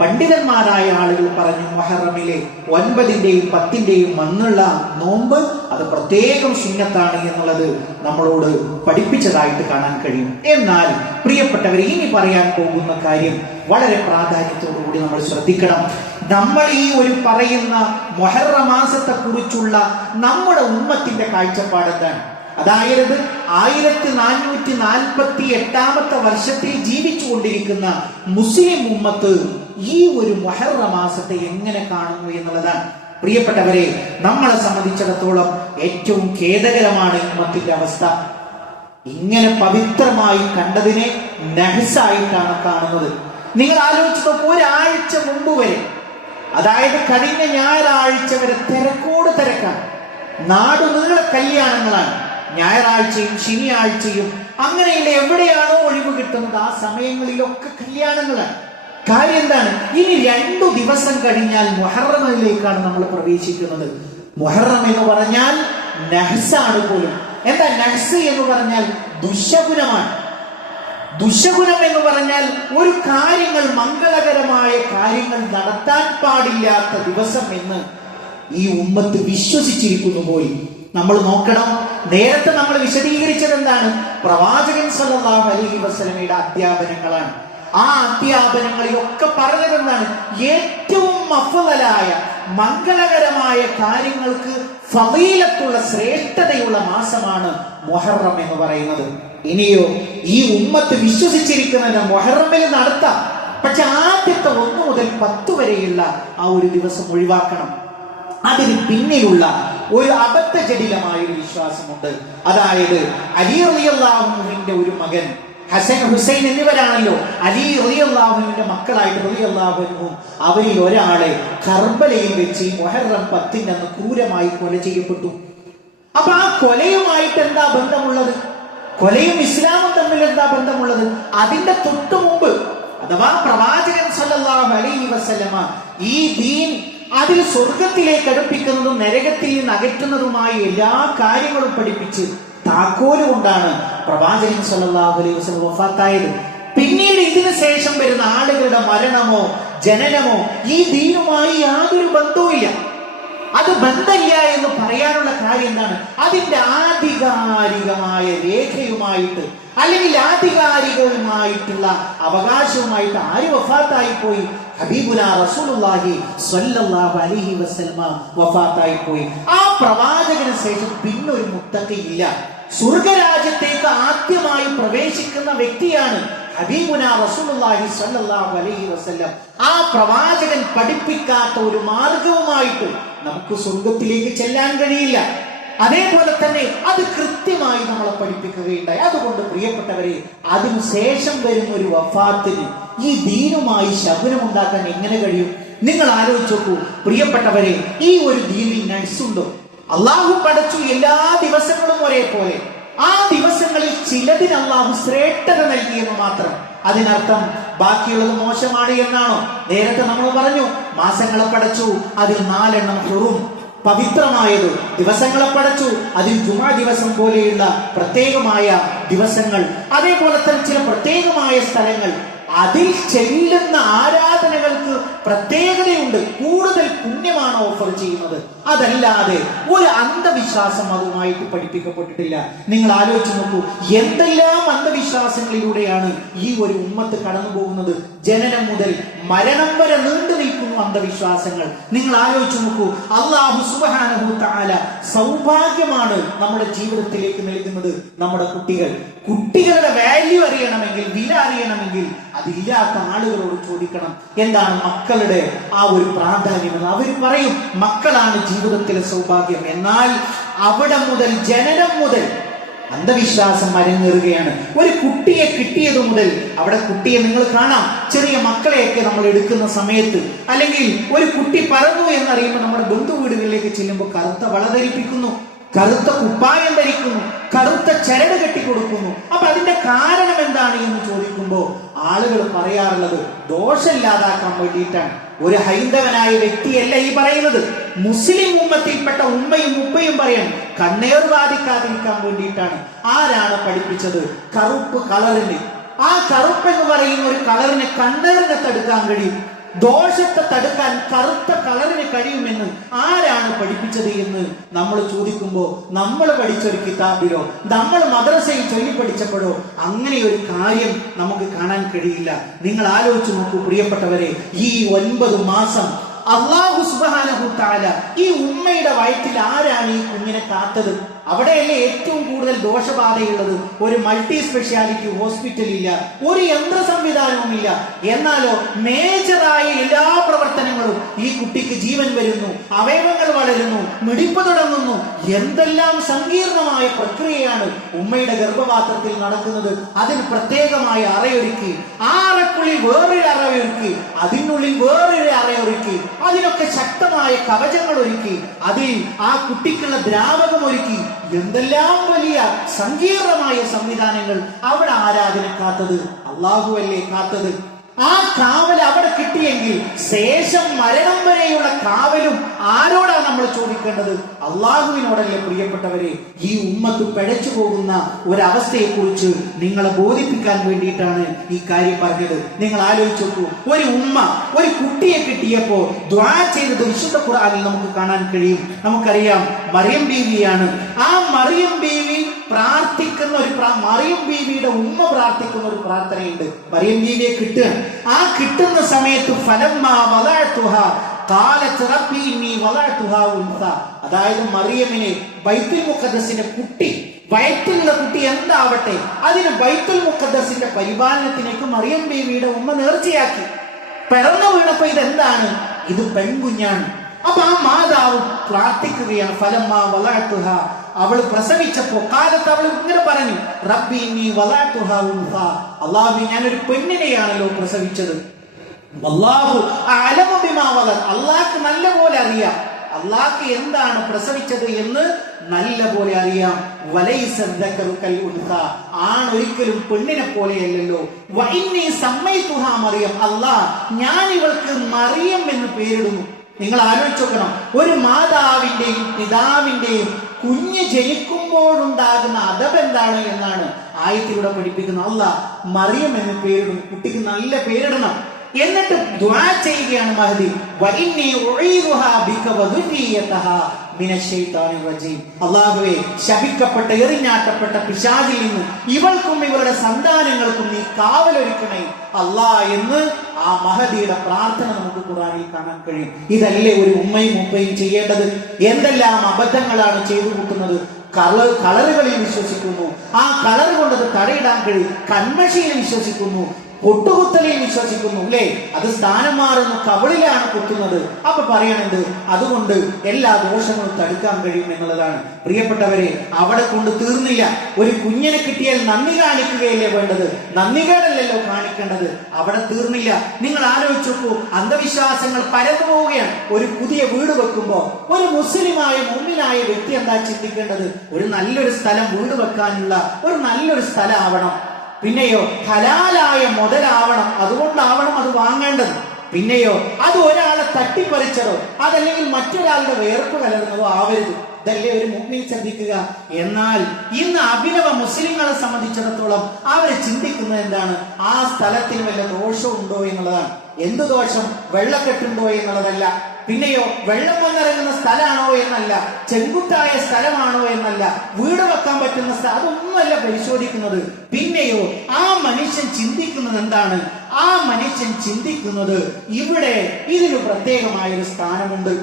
പണ്ഡിതന്മാരായ ആളുകൾ പറഞ്ഞു മുഹറമിലെ 9-ന്റെയും 10-ന്റെയും അന്നുള്ള നോമ്പ് അത് പ്രത്യേകം സുന്നത്താണ് എന്നുള്ളത് നമ്മളോട് പഠിപ്പിച്ചതായിട്ട് കാണാൻ കഴിയും. എന്നാൽ പ്രിയപ്പെട്ടവർ, ഇനി പറയാൻ പോകുന്ന കാര്യം വളരെ പ്രാധാന്യത്തോടു കൂടി നമ്മൾ ശ്രദ്ധിക്കണം. നമ്മൾ ഈ ഒരു പറയുന്ന മുഹറം മാസത്തെ കുറിച്ചുള്ള നമ്മുടെ ഉമ്മത്തിന്റെ കാഴ്ചപ്പാട് എന്താണ്? അതായത് 1448 വർഷത്തിൽ ജീവിച്ചു കൊണ്ടിരിക്കുന്ന മുസ്ലിം ഉമ്മത്ത് ഈ ഒരു മുഹറം മാസത്തെ എങ്ങനെ കാണുന്നു എന്നുള്ളതാണ്. പ്രിയപ്പെട്ടവരെ, നമ്മളെ സംബന്ധിച്ചിടത്തോളം ഏറ്റവും ഖേദകരമാണ് ഉമ്മത്തിന്റെ അവസ്ഥ. ഇങ്ങനെ പവിത്രമായി കണ്ടതിനെ നഹ്സായിട്ടാണ് കാണുന്നത്. നിങ്ങൾ ആലോചിച്ച് നോക്കൂ, ഒരാഴ്ച മുമ്പ് വരെ, അതായത് കഴിഞ്ഞ ഞായറാഴ്ച വരെ തിരക്കോട് തിരക്കാണ്. നാടുനീളെ കല്യാണങ്ങളാണ്. ഞായറാഴ്ചയും ശനിയാഴ്ചയും അങ്ങനെയുള്ള എവിടെയാണോ ഒഴിവ് കിട്ടുന്നത് ആ സമയങ്ങളിലൊക്കെ കല്യാണങ്ങളാണ്. കാര്യം എന്താണ്? ഇനി 2 ദിവസം കഴിഞ്ഞാൽ മുഹറമിലേക്കാണ് നമ്മൾ പ്രവേശിക്കുന്നത്. മുഹറം എന്ന് പറഞ്ഞാൽ നഹ്സാണ് പോലും. എന്താ നഹ്സ് എന്ന് പറഞ്ഞാൽ? ദുശകുനമാണ്. ദുശകുനം എന്ന് പറഞ്ഞാൽ ഒരു കാര്യങ്ങൾ, മംഗളകരമായ കാര്യങ്ങൾ നടത്താൻ പാടില്ലാത്ത ദിവസം എന്ന് ഈ ഉമ്മത്ത് വിശ്വസിച്ചിരിക്കുന്നു. പോയി നമ്മൾ നോക്കണം. നേരത്തെ നമ്മൾ വിശദീകരിച്ചത് എന്താണ്? പ്രവാചകൻ സല്ലല്ലാഹു അലൈഹി വസല്ലമയുടെ അധ്യാപനങ്ങളാണ്. ആ അധ്യാപനങ്ങളിലൊക്കെ പറഞ്ഞത് എന്താണ്? ഏറ്റവും അഫ്ളലായ മംഗളകരമായ കാര്യങ്ങൾക്ക് ഫളീലത്തുള്ള ശ്രേഷ്ഠതയുള്ള മാസമാണ് മുഹറം എന്ന് പറയുന്നത്. ഇനിയോ ഈ ഉമ്മത്ത് വിശ്വസിച്ചിരിക്കുന്നത് മുഹറമിൽ നടത്താം, പക്ഷെ ആദ്യത്തെ 1 മുതൽ 10 വരെയുള്ള ആ ഒരു ദിവസം ഒഴിവാക്കണം. അതിന് പിന്നിലുള്ള ഒരു അബദ്ധജടിലമായ ഒരു വിശ്വാസമുണ്ട്. അതായത് അലി റളിയല്ലാഹു അൻഹുവിന്റെ ഒരു മകൻ ഹസൻ, ഹുസൈൻ എന്നിവരാണല്ലോ അലി റളിയല്ലാഹു അൻഹുവിന്റെ മക്കളായിട്ട് റളിയല്ലാഹു അൻഹു. അവരിൽ ഒരാളെ കർബലയിൽ വെച്ച് മുഹറം 10 അന്ന് ക്രൂരമായി കൊല ചെയ്യപ്പെട്ടു. അപ്പൊ ആ കൊലയുമായിട്ട് എന്താ ബന്ധമുള്ളത്? കൊലയും ഇസ്ലാമും തമ്മിൽ എന്താ ബന്ധമുള്ളത്? അതിന്റെ തൊട്ടു മുമ്പ്, അഥവാ പ്രവാചകൻ സല്ലല്ലാഹു അലൈഹി വസല്ലമ ഈ ദീൻ അതിൽ സ്വർഗത്തിലേക്ക് അടുപ്പിക്കുന്നതും നരകത്തിൽ നിന്ന് അകറ്റുന്നതുമായ എല്ലാ കാര്യങ്ങളും പഠിപ്പിച്ച് താക്കോല് കൊണ്ടാണ് പ്രവാചകൻ സല്ലല്ലാഹു അലൈഹി വസല്ലം വഫാത്തായത്. പിന്നീട് ഇതിനു ശേഷം വരുന്ന ആളുകളുടെ മരണമോ ജനനമോ ഈ ദീനുമായി യാതൊരു ബന്ധവുമില്ല. അത് ബന്ധമില്ല എന്ന് പറയാനുള്ള കാര്യം എന്താണ്? അതിന്റെ ആധികാരികമായ രേഖയുമായിട്ട് അല്ലെങ്കിൽ ആധികാരികവുമായിട്ടുള്ള അവകാശവുമായിട്ട് ആര് വഫാത്തായി പോയി? ഹബീബുന റസൂലുള്ളാഹി സ്വല്ലല്ലാഹു അലൈഹി വസല്ലമ വഫാത്തായി പോയി. ആ പ്രവാചകന് ശേഷം പിന്നെ ഒരു മുത്തഖിയില്ല. സ്വർഗരാജ്യത്തേക്ക് ആദ്യമായി പ്രവേശിക്കുന്ന വ്യക്തിയാണ് ഹബീബുന റസൂലുള്ളാഹി സ്വല്ലല്ലാഹു അലൈഹി വസല്ലം. ആ പ്രവാചകൻ പഠിപ്പിക്കാത്ത ഒരു മാർഗവുമായിട്ട് നമുക്ക് സ്വർഗത്തിലേക്ക് ചെല്ലാൻ കഴിയില്ല. അതേപോലെ തന്നെ അത് കൃത്യമായി നമ്മളെ പഠിപ്പിക്കുകയുണ്ടായി. അതുകൊണ്ട് പ്രിയപ്പെട്ടവരെ, അതിനുശേഷം വരുന്ന ഒരു വഫാത്തിന് ഈ ദീനുമായി ശകുനമുണ്ടാക്കാൻ എങ്ങനെ കഴിയും? നിങ്ങൾ ആലോചിച്ച് നോക്കൂ പ്രിയപ്പെട്ടവരെ, ഈ ഒരു ദീനിൽ നഴ്സുണ്ടോ? അള്ളാഹു പടച്ചു എല്ലാ ദിവസങ്ങളും ഒരേപോലെ. ആ ദിവസങ്ങളിൽ ചിലതിന് അള്ളാഹു ശ്രേഷ്ഠത നൽകിയെന്ന് മാത്രം. അതിനർത്ഥം ബാക്കിയുള്ളത് മോശമാണ് എന്നാണോ? നേരത്തെ നമ്മൾ പറഞ്ഞു, മാസങ്ങളെ പടച്ചു, അതിൽ 4 ഹുറും പവിത്രമായത്. ദിവസങ്ങളെ പടച്ചു, അതിൽ ജുമാ ദിവസം പോലെയുള്ള പ്രത്യേകമായ ദിവസങ്ങൾ, അതേപോലെ തന്നെ ചില പ്രത്യേകമായ സ്ഥലങ്ങൾ. അതിൽ ചെല്ലുന്ന ആരാധനകൾക്ക് പ്രത്യേകതയുണ്ട്, കൂടുതൽ പുണ്യമാണ് ഓഫർ ചെയ്യുന്നത്. അതല്ലാതെ ഒരു അന്ധവിശ്വാസം അതുമായിട്ട് പഠിപ്പിക്കപ്പെട്ടിട്ടില്ല. നിങ്ങൾ ആലോചിച്ച് നോക്കൂ, എന്തെല്ലാം അന്ധവിശ്വാസങ്ങളിലൂടെയാണ് ഈ ഒരു ഉമ്മത്ത് കടന്നു പോകുന്നത്. ജനനം മുതൽ മരണം വരെ നീണ്ടു നിൽക്കുന്നു അന്ധവിശ്വാസങ്ങൾ. നിങ്ങൾ ആലോചിച്ച് നോക്കൂ, അല്ലാഹു സുബ്ഹാനഹു തആല സൗഭാഗ്യമാണ് നമ്മുടെ ജീവിതത്തിലേക്ക് നൽകുന്നത് നമ്മുടെ കുട്ടികൾ. കുട്ടികളുടെ വാല്യൂ അറിയണമെങ്കിൽ, വില അറിയണമെങ്കിൽ അതില്ലാത്ത ആളുകളോട് ചോദിക്കണം എന്താണ് മക്കളുടെ ആ ഒരു പ്രാധാന്യമെന്ന്. അവർ പറയും മക്കളാണ് ജീവിതത്തിലെ സൗഭാഗ്യം. എന്നാൽ അവിടെ മുതൽ, ജനനം മുതൽ അന്ധവിശ്വാസം അരങ്ങേറുകയാണ്. ഒരു കുട്ടിയെ കിട്ടിയത് മുതൽ അവിടെ കുട്ടിയെ നിങ്ങൾ കാണാം, ചെറിയ മക്കളെയൊക്കെ നമ്മൾ എടുക്കുന്ന സമയത്ത്, അല്ലെങ്കിൽ ഒരു കുട്ടി പറന്നു എന്നറിയുമ്പോൾ നമ്മുടെ ബന്ധു വീടുകളിലേക്ക് ചെല്ലുമ്പോൾ കറുത്ത വള ധരിപ്പിക്കുന്നു, കറുത്ത കുപ്പായം ധരിക്കുന്നു, കറുത്ത ചരട് കെട്ടിക്കൊടുക്കുന്നു. അപ്പൊ അതിന്റെ കാരണം എന്താണ് എന്ന് ചോദിക്കുമ്പോൾ ആളുകൾ പറയാറുള്ളത് ദോഷമില്ലാതാക്കാൻ വേണ്ടിയിട്ടാണ്. ഒരു ഹൈന്ദവനായ വ്യക്തിയല്ല ഈ പറയുന്നത്, മുസ്ലിം ഉമ്മത്തിൽപ്പെട്ട ഉമ്മയും ഉപ്പയും പറയണം കണ്ണേർ ബാധിക്കാതിരിക്കാൻ വേണ്ടിയിട്ടാണ്. ആരാണ് പഠിപ്പിച്ചത്? കറുപ്പ് കളറിന്. ആ കറുപ്പ് എന്ന് പറയുന്ന ഒരു കളറിനെ കണ്ണേറിനെ തടുക്കാൻ കഴിയും. ദോഷത്തെ തടുക്കാൻ കറുത്ത കളറിന് കഴിയുമെന്ന് ആരാണ് പഠിപ്പിച്ചത് എന്ന് നമ്മൾ ചോദിക്കുമ്പോൾ നമ്മൾ പഠിച്ചൊരു കിതാബിലോ നമ്മൾ മദ്രസയിൽ ചൊല്ലി പഠിച്ചപ്പോഴോ അങ്ങനെ ഒരു കാര്യം നമുക്ക് കാണാൻ കഴിയില്ല. നിങ്ങൾ ആലോചിച്ച് നോക്കൂ പ്രിയപ്പെട്ടവരെ, ഈ 9 മാസം അല്ലാഹു സുബ്ഹാനഹു തആല ഈ ഉമ്മയുടെ വയറ്റിൽ ആരാണ് ഈ കുഞ്ഞിനെ കാത്തത്? അവിടെയല്ലേ ഏറ്റവും കൂടുതൽ ദോഷബാധയുള്ളത്. ഒരു മൾട്ടി സ്പെഷ്യാലിറ്റി ഹോസ്പിറ്റൽ ഇല്ല, ഒരു യന്ത്ര സംവിധാനവും ഇല്ല. എന്നാലോ മേജറായ എല്ലാ പ്രവർത്തനങ്ങളും ഈ കുട്ടിക്ക് ജീവൻ വരുന്നു, അവയവങ്ങൾ വളരുന്നു, മിടിപ്പ് തുടങ്ങുന്നു. എന്തെല്ലാം സങ്കീർണമായ പ്രക്രിയയാണ് ഉമ്മയുടെ ഗർഭപാത്രത്തിൽ നടക്കുന്നത്. അതിന് പ്രത്യേകമായ അറയൊരുക്കി, ആ അറക്കുള്ളിൽ വേറൊരു അറയൊരുക്കി, അതിനുള്ളിൽ വേറൊരു അറയൊരുക്കി, അതിനൊക്കെ ശക്തമായ കവചങ്ങൾ ഒരുക്കി, അതിൽ ആ കുട്ടിക്കുള്ള ദ്രാവകം ഒരുക്കി. എന്തെല്ലാം വലിയ സങ്കീർണമായ സംവിധാനങ്ങൾ. അവിടെ ആരാധന കാത്തത്? അല്ലാഹു അല്ലേ കാത്തത്. ആ കാവൽ അവിടെ കിട്ടിയെങ്കിൽ ശേഷം മരണം വരെയുള്ള കാവലും ആരോടാണ് നമ്മൾ ചോദിക്കേണ്ടത്? അള്ളാഹുവിനോടല്ലേ പ്രിയപ്പെട്ടവരെ. ഈ ഉമ്മത്ത് പിഴച്ചു പോകുന്ന ഒരവസ്ഥയെ കുറിച്ച് നിങ്ങളെ ബോധിപ്പിക്കാൻ വേണ്ടിയിട്ടാണ് ഈ കാര്യം പറഞ്ഞത്. നിങ്ങൾ ആലോചിച്ച് നോക്കൂ, ഒരു ഉമ്മ ഒരു കുട്ടിയെ കിട്ടിയപ്പോ ദുആ ചെയ്തത് വിശുദ്ധ ഖുർആനിൽ നമുക്ക് കാണാൻ കഴിയും. നമുക്കറിയാം, മറിയം ബീവിയാണ്. ആ മറിയം ബീവി പ്രാർത്ഥിക്കുന്ന മറിയം ബീവിയുടെ ഉമ്മ പ്രാർത്ഥിക്കുന്ന ഒരു പ്രാർത്ഥനയുണ്ട്. മറിയം ബീവിയെ കിട്ടുക, ആ കിട്ടുന്ന സമയത്ത് അതായത് മറിയമിനെ ബൈത്തുൽ മുഖദ്ദസിന്റെ കുട്ടി, വയറ്റിലുള്ള കുട്ടി എന്താവട്ടെ, അതിന് ബൈത്തുൽ മുഖദ്ദസിന്റെ പരിപാലനത്തിലേക്ക് മറിയം ബീവിയുടെ ഉമ്മ നേർച്ചയാക്കി. പിറന്നു വീണപ്പോ ഇതെന്താണ്? ഇത് പെൺകുഞ്ഞാണ്. അപ്പൊ ആ മാതാവ് പ്രാർത്ഥിക്കുകയാണ്. ഫലമ്മാ വളഅതുഹ, അവൾ പ്രസവിച്ചപ്പോ കാലത്ത് അവൾ ഇങ്ങനെ പറഞ്ഞു, റബ്ബി ഇന്നി വളഅതുഹ ഉൻസ, അല്ലാഹുവേ ഞാനൊരു പെണ്ണിനെയാണല്ലോ പ്രസവിച്ചത്. വല്ലാഹു അഅലമു ബിമാ വളഅ, അല്ലാഹുക്ക് നല്ലപോലെ അറിയാം, അല്ലാഹുക്ക് എന്താണ് പ്രസവിച്ചത് എന്ന് നല്ലപോലെ അറിയാം. വലൈസ ദക്കറു കൽ ഉൻസ, ആൺ ഒരിക്കലും പെണ്ണിനെ പോലെയല്ലല്ലോ. വഇന്നി സമ്മൈതുഹാ മറിയം, അല്ലാഹ് ഞാൻ ഇവൾക്ക് മറിയം എന്ന് പേരിടുന്നു. നിങ്ങൾ ആലോചിച്ച് നോക്കണം, ഒരു മാതാവിന്റെയും പിതാവിന്റെയും കുഞ്ഞ് ജനിക്കുമ്പോഴുണ്ടാകുന്ന അദബ് എന്താണ് എന്നാണ് ആയത്തിലൂടെ പഠിപ്പിക്കുന്നത്. അല്ലാഹ് മറിയം എന്ന് പേരിടും, കുട്ടിക്ക് നല്ല പേരിടണം. എന്നിട്ട് ദുആ ചെയ്യുകയാണ് മഹദി, വഇന്നി ഉഈദുഹാ ബിക വദുരിയതഹാ മിനശ്ശൈത്താനിർ റജീം, അല്ലാഹുവേ ശപിക്കപ്പെട്ട എറിഞ്ഞാട്ടപ്പെട്ട പിശാചിൽ നിന്ന് ഇവൾക്കും ഇവരുടെ സന്താനങ്ങൾക്കും നീ കാവലൊരുക്കണേ അല്ലാഹ് എന്ന് ആ മഹദിയുടെ പ്രാർത്ഥന നമുക്ക് ഖുർആനിൽ കാണാൻ കഴിയും. ഇതല്ലേ ഒരു ഉമ്മയും ഉപ്പയും ചെയ്യേണ്ടത്? എന്തെല്ലാം അബദ്ധങ്ങളാണ് ചെയ്തു കൂട്ടുന്നത്. കളറുകളിൽ വിശ്വസിക്കുന്നു, ആ കളർ കൊണ്ടത് തടയിടാൻ കഴിയും. കൺമഷിയിൽ വിശ്വസിക്കുന്നു, പൊട്ടുകുത്തലിൽ വിശ്വസിക്കുന്നു, അല്ലേ? അത് സ്ഥാനം മാറുന്നു, കവിളിലാണ് കുത്തുന്നത്. അപ്പൊ പറയണത് അതുകൊണ്ട് എല്ലാ ദോഷങ്ങളും തടുക്കാൻ കഴിയും എന്നുള്ളതാണ്. പ്രിയപ്പെട്ടവരെ, അവിടെ കൊണ്ട് തീർന്നില്ല. ഒരു കുഞ്ഞിനെ കിട്ടിയാൽ നന്ദി കാണിക്കുകയല്ലേ വേണ്ടത്, നന്ദികേടല്ലല്ലോ കാണിക്കേണ്ടത്. അവിടെ തീർന്നില്ല. നിങ്ങൾ ആലോചിച്ചു നോക്കൂ, അന്ധവിശ്വാസങ്ങൾ പരന്നു പോവുകയാണ്. ഒരു പുതിയ വീട് വെക്കുമ്പോ ഒരു മുസ്ലിമായ മുഅ്മിനായ വ്യക്തി എന്താ ചിന്തിക്കേണ്ടത്? ഒരു നല്ലൊരു സ്ഥലം വീട് വെക്കാനുള്ള ഒരു നല്ലൊരു സ്ഥലം ആവണം. പിന്നെയോ ഹലാലായ മുതലാവണം, അതുകൊണ്ടാവണം അത് വാങ്ങേണ്ടത്. പിന്നെയോ അത് ഒരാളെ തട്ടിപ്പറിച്ചതോ അതല്ലെങ്കിൽ മറ്റൊരാളുടെ വേർപ്പ് കലർന്നതോ ആവരുത്. ഇതല്ലേ ഒരു മുഅ്മിൻ ശ്രദ്ധിക്കുക. എന്നാൽ ഇന്ന് അഭിനവ മുസ്ലിങ്ങളെ സംബന്ധിച്ചിടത്തോളം അവർ ചിന്തിക്കുന്നത് എന്താണ്? ആ സ്ഥലത്തിൽ വല്ല ദോഷമുണ്ടോ എന്നുള്ളതാണ്. എന്ത് ദോഷം? വെള്ളക്കെട്ടുണ്ടോ എന്നുള്ളതല്ല. പിന്നെയോ വെള്ളം വന്നിറങ്ങുന്ന സ്ഥലമാണോ എന്നല്ല, ചെങ്കുത്തായ സ്ഥലമാണോ എന്നല്ല, വീട് വെക്കാൻ പറ്റുന്ന സ്ഥലം, അതൊന്നുമല്ല പരിശോധിക്കുന്നത്. പിന്നെയോ ആ മനുഷ്യൻ ചിന്തിക്കുന്നത് എന്താണ്? ആ മനുഷ്യൻ ചിന്തിക്കുന്നത് ഇവിടെ ഇതിന് പ്രത്യേകമായൊരു സ്ഥാനമുണ്ട്.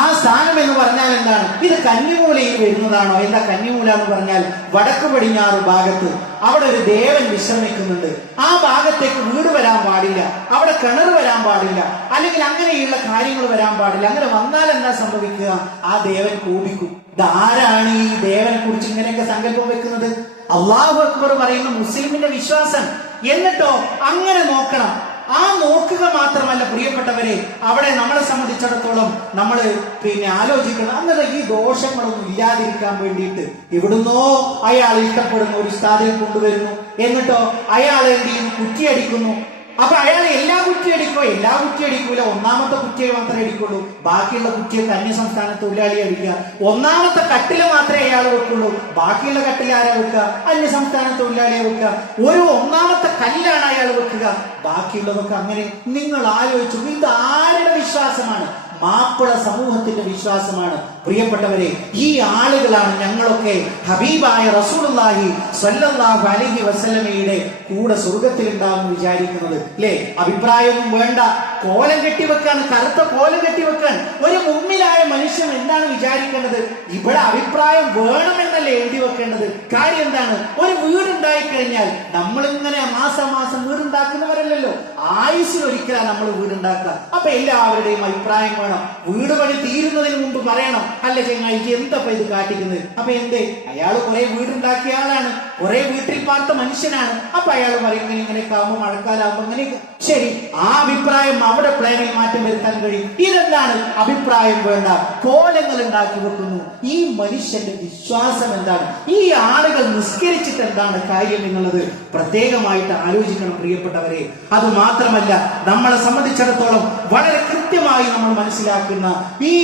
ആ സ്ഥാനം എന്ന് പറഞ്ഞാൽ എന്താണ്? ഇത് കന്നിമൂലയിൽ വരുന്നതാണോ? എന്താ കന്നിമൂല എന്ന് പറഞ്ഞാൽ? വടക്ക് പടിഞ്ഞാറ് ഭാഗത്ത് അവിടെ ഒരു ദേവൻ വിശ്രമിക്കുന്നുണ്ട്. ആ ഭാഗത്തേക്ക് വീട് വരാൻ പാടില്ല, അവിടെ കിണർ വരാൻ പാടില്ല, അല്ലെങ്കിൽ അങ്ങനെയുള്ള കാര്യങ്ങൾ വരാൻ പാടില്ല. അങ്ങനെ വന്നാൽ എന്താ സംഭവിക്കുക? ആ ദേവൻ കോപിക്കും. ഇതാരാണ് ഈ ദേവനെ കുറിച്ച് ഇങ്ങനെയൊക്കെ സങ്കല്പം വെക്കുന്നത്? അല്ലാഹു അക്ബർ പറയുന്ന മുസ്ലിമിന്റെ വിശ്വാസം. എന്നിട്ടോ അങ്ങനെ നോക്കണം. ആ നോക്കുക മാത്രമല്ല പ്രിയപ്പെട്ടവരെ, അവിടെ നമ്മളെ സംബന്ധിച്ചിടത്തോളം നമ്മൾ ആലോചിക്കണം, അങ്ങനെ ഈ ദോഷങ്ങളൊന്നും ഇല്ലാതിരിക്കാൻ വേണ്ടിയിട്ട് എവിടുന്നോ അയാൾ ഇഷ്ടപ്പെടുന്ന ഒരു ഉസ്താദിനെ കൊണ്ടുവരുന്നു. എന്നിട്ടോ അയാൾ എന്ത് ചെയ്യുന്നു? കുറ്റിയടിക്കുന്നു. അപ്പൊ അയാൾ എല്ലാ കുറ്റിയടിക്കും അടിക്കുമ്പോ എല്ലാ കുറ്റി അടിക്കൂല, ഒന്നാമത്തെ കുറ്റിയെ മാത്രമേ അടിക്കുള്ളൂ. ബാക്കിയുള്ള കുറ്റിയൊക്കെ അന്യസംസ്ഥാന തൊഴിലാളി അടിക്കുക. ഒന്നാമത്തെ കട്ടില് മാത്രമേ അയാൾ വെക്കുള്ളൂ, ബാക്കിയുള്ള കട്ടിൽ ആരാ വെക്കുക? അന്യസംസ്ഥാന തൊഴിലാളിയെ വെക്കുക. ഒരു ഒന്നാമത്തെ കല്ലാണ് അയാൾ വെക്കുക, ബാക്കിയുള്ളതൊക്കെ അങ്ങനെ. നിങ്ങൾ ആലോചിച്ചു, ഇത് ആരുടെ വിശ്വാസമാണ്? മാപ്പിള സമൂഹത്തിന്റെ വിശ്വാസമാണ്. പ്രിയപ്പെട്ടവരെ, ഈ ആളുകളാണ് ഞങ്ങളൊക്കെ ഹബീബായ റസൂലുള്ളാഹി സ്വല്ലല്ലാഹു അലൈഹി വസല്ലമയുടെ കൂടെ സ്വർഗത്തിൽ ഉണ്ടാവും വിചാരിക്കുന്നത് അല്ലേ? അഭിപ്രായമൊന്നും വേണ്ട, കോലം കെട്ടിവെക്കാൻ, കറുത്ത കോലം കെട്ടിവെക്കാൻ ഒരു മുമ്പിലായ മനുഷ്യൻ എന്താണ് വിചാരിക്കേണ്ടത്? ഇവിടെ അഭിപ്രായം വേണമെന്നല്ലേ എഴുതി വെക്കേണ്ടത്? കാര്യം എന്താണ്? ഒരു വീടുണ്ടായി കഴിഞ്ഞാൽ നമ്മളിങ്ങനെ മാസം വീടുണ്ടാക്കുന്നവരല്ലല്ലോ, ആയുസ്സിൽ ഒരിക്കലാണ് നമ്മൾ വീടുണ്ടാക്കുക. അപ്പൊ എല്ലാവരുടെയും അഭിപ്രായം വേണം. വീട് പണി തീരുന്നതിന് മുമ്പ് പറയണം, അല്ല ചെങ്ങായി എന്താ ഇത് കാട്ടിക്കുന്നത്? അപ്പൊ എന്തേ? അയാൾ കുറെ വീടുണ്ടാക്കിയ ആളാണ്, കുറെ വീട്ടിൽ പാർത്ത മനുഷ്യനാണ്. അപ്പൊ അയാൾ പറയും ഇങ്ങനെയൊക്കെ ആവുമ്പോ, മഴക്കാലാവുമ്പോ ഇങ്ങനെയൊക്കെ. ശരി, ആ അഭിപ്രായം അവിടെ പ്ലാനിൽ മാറ്റം വരുത്താൻ കഴിയും. ഇതെന്താണ്? അഭിപ്രായം വേണ്ട, കോലങ്ങൾ ഉണ്ടാക്കി വെക്കുന്നു. ഈ മനുഷ്യന്റെ വിശ്വാസം എന്താണ്? ഈ ആളുകൾ നിസ്കരിച്ചിട്ട് എന്താണ് കാര്യം എന്നുള്ളത് പ്രത്യേകമായിട്ട് ആലോചിക്കണം പ്രിയപ്പെട്ടവരെ. അത് മാത്രമല്ല, നമ്മളെ സംബന്ധിച്ചിടത്തോളം വളരെ കൃത്യമായി നമ്മൾ മനസ്സിലാക്കുന്ന ഈ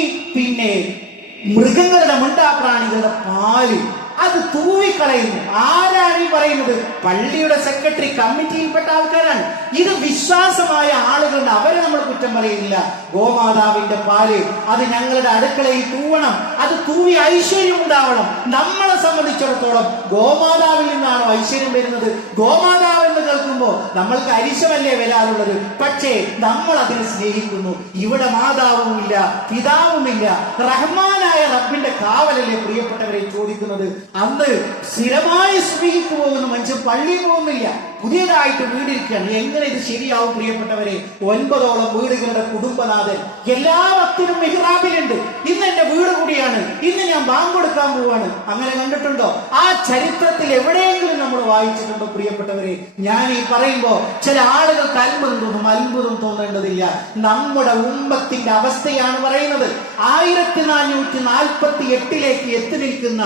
മൃഗങ്ങളുടെ, മിണ്ടാപ്രാണികളുടെ പാല് അത് തൂവിക്കളയുന്നു. ആരാണ് ഈ പറയുന്നത്? പള്ളിയുടെ സെക്രട്ടറി, കമ്മിറ്റിയിൽപ്പെട്ട ആൾക്കാരാണ്. ഇത് വിശ്വാസമായ ആളുകളുണ്ട്, അവരെ നമ്മൾ കുറ്റം പറയുന്നില്ല. ഗോമാതാവിന്റെ പാല് അത് ഞങ്ങളുടെ അടുക്കളയിൽ തൂവണം, അത് തൂവി ഐശ്വര്യം ഉണ്ടാവണം. നമ്മളെ സംബന്ധിച്ചിടത്തോളം ഗോമാതാവിൽ നിന്നാണോ ഐശ്വര്യം വരുന്നത്? ഗോമാതാവ് എന്ന് കേൾക്കുമ്പോ നമ്മൾക്ക് അരിശമല്ലേ വരാറുള്ളത്? പക്ഷേ നമ്മൾ അതിനെ സ്നേഹിക്കുന്നു. ഇവിടെ മാതാവുമില്ല, പിതാവുമില്ല, റഹ്മാനായ റബ്ബിന്റെ കാവലല്ലേ പ്രിയപ്പെട്ടവരെ ചോദിക്കുന്നത്. അന്ന് സ്ഥിരമായി സുബ്ഹിക്ക് പോകുന്ന മനുഷ്യൻ പള്ളിയിൽ പോകുന്നില്ല, പുതിയതായിട്ട് വീടിരിക്കുകയാണ്. എങ്ങനെ ഇത് ശരിയാവും പ്രിയപ്പെട്ടവരെ? 9ഓളം വീടുകളുടെ കുടുംബനാഥൻ എല്ലാ വക്തിനും മിഹ്റാബിലുണ്ട്. ഇന്ന് എന്റെ വീട് കൂടിയാണ്, ഇന്ന് ഞാൻ ബാങ്ക് കൊടുക്കാൻ പോവാണ്. അങ്ങനെ കണ്ടിട്ടുണ്ടോ? ആ ചരിത്രത്തിൽ എവിടെയെങ്കിലും നമ്മൾ വായിച്ചിട്ടുണ്ടോ പ്രിയപ്പെട്ടവരെ? ഞാൻ ഈ പറയുമ്പോ ചില ആളുകൾക്ക് അത്ഭുതം തോന്നേണ്ടതില്ല. നമ്മുടെ ഉമ്മത്തിന്റെ അവസ്ഥയാണ് പറയുന്നത്. 1448 എത്തി നിൽക്കുന്ന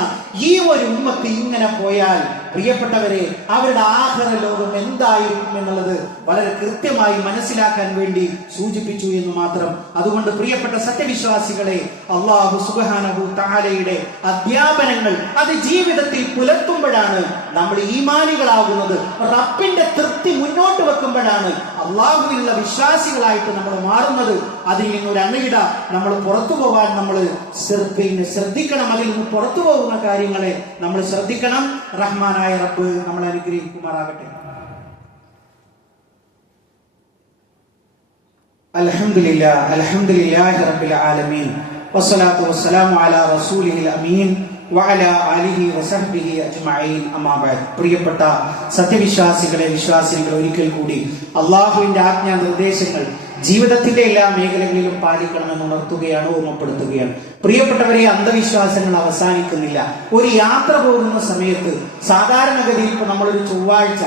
ഈ ഒരു ഉമ്മത്ത് ഇങ്ങനെ പോയാൽ പ്രിയപ്പെട്ടവരെ, അവരുടെ ആഖിറ ലോകം എന്തായിരിക്കും എന്നുള്ളത് വളരെ കൃത്യമായി മനസ്സിലാക്കാൻ വേണ്ടി സൂചിപ്പിച്ചു എന്ന് മാത്രം. അതുകൊണ്ട് പ്രിയപ്പെട്ട സത്യവിശ്വാസികളെ, അല്ലാഹു സുബ്ഹാനഹു തആലയുടെ അധ്യാപനങ്ങൾ അത് ജീവിതത്തിൽ പുലർത്തുമ്പോഴാണ് നമ്മൾ ഈമാനികളാകുന്നത്. റബ്ബിന്റെ തൃപ്തി മുന്നോട്ട് വെക്കുമ്പോഴാണ് അല്ലാഹുവിലുള്ള വിശ്വാസികളായിട്ട് നമ്മൾ മാറുന്നത്. അതിൽ നിന്നൊരു അണുകിട നമ്മൾ പുറത്തു പോകാൻ നമ്മൾ ശ്രദ്ധിക്കണം. അതിൽ നിന്ന് പുറത്തു പോകുന്ന കാര്യങ്ങളെ നമ്മൾ ശ്രദ്ധിക്കണം. റഹ്മാനായ റബ്ബ് നമ്മളെ അനുഗ്രഹിക്കുമാറാകട്ടെ. അൽഹംദുലില്ലാഹി റബ്ബിൽ ആലമീൻ വസ്സലാത്തു വസ്സലാമു അലാ റസൂലിഹിൽ അമീൻ വഅലാ ആലിഹി വസഹ്ബിഹി അജ്മഈൻ. അമ്മാ ബഅദ്. പ്രിയപ്പെട്ട സത്യവിശ്വാസികളെ, വിശ്വാസികളെ, ഒരിക്കൽ കൂടി അല്ലാഹുവിന്റെ ആജ്ഞാ നിർദ്ദേശങ്ങൾ ജീവിതത്തിന്റെ എല്ലാ മേഖലകളിലും പാലിക്കണമെന്ന് ഉണർത്തുകയാണ്, ഓർമ്മപ്പെടുത്തുകയാണ്. പ്രിയപ്പെട്ടവരെ, അന്ധവിശ്വാസങ്ങൾ അവസാനിക്കുന്നില്ല. ഒരു യാത്ര പോകുന്ന സമയത്ത് സാധാരണഗതിയിൽ ഇപ്പൊ നമ്മളൊരു ചൊവ്വാഴ്ച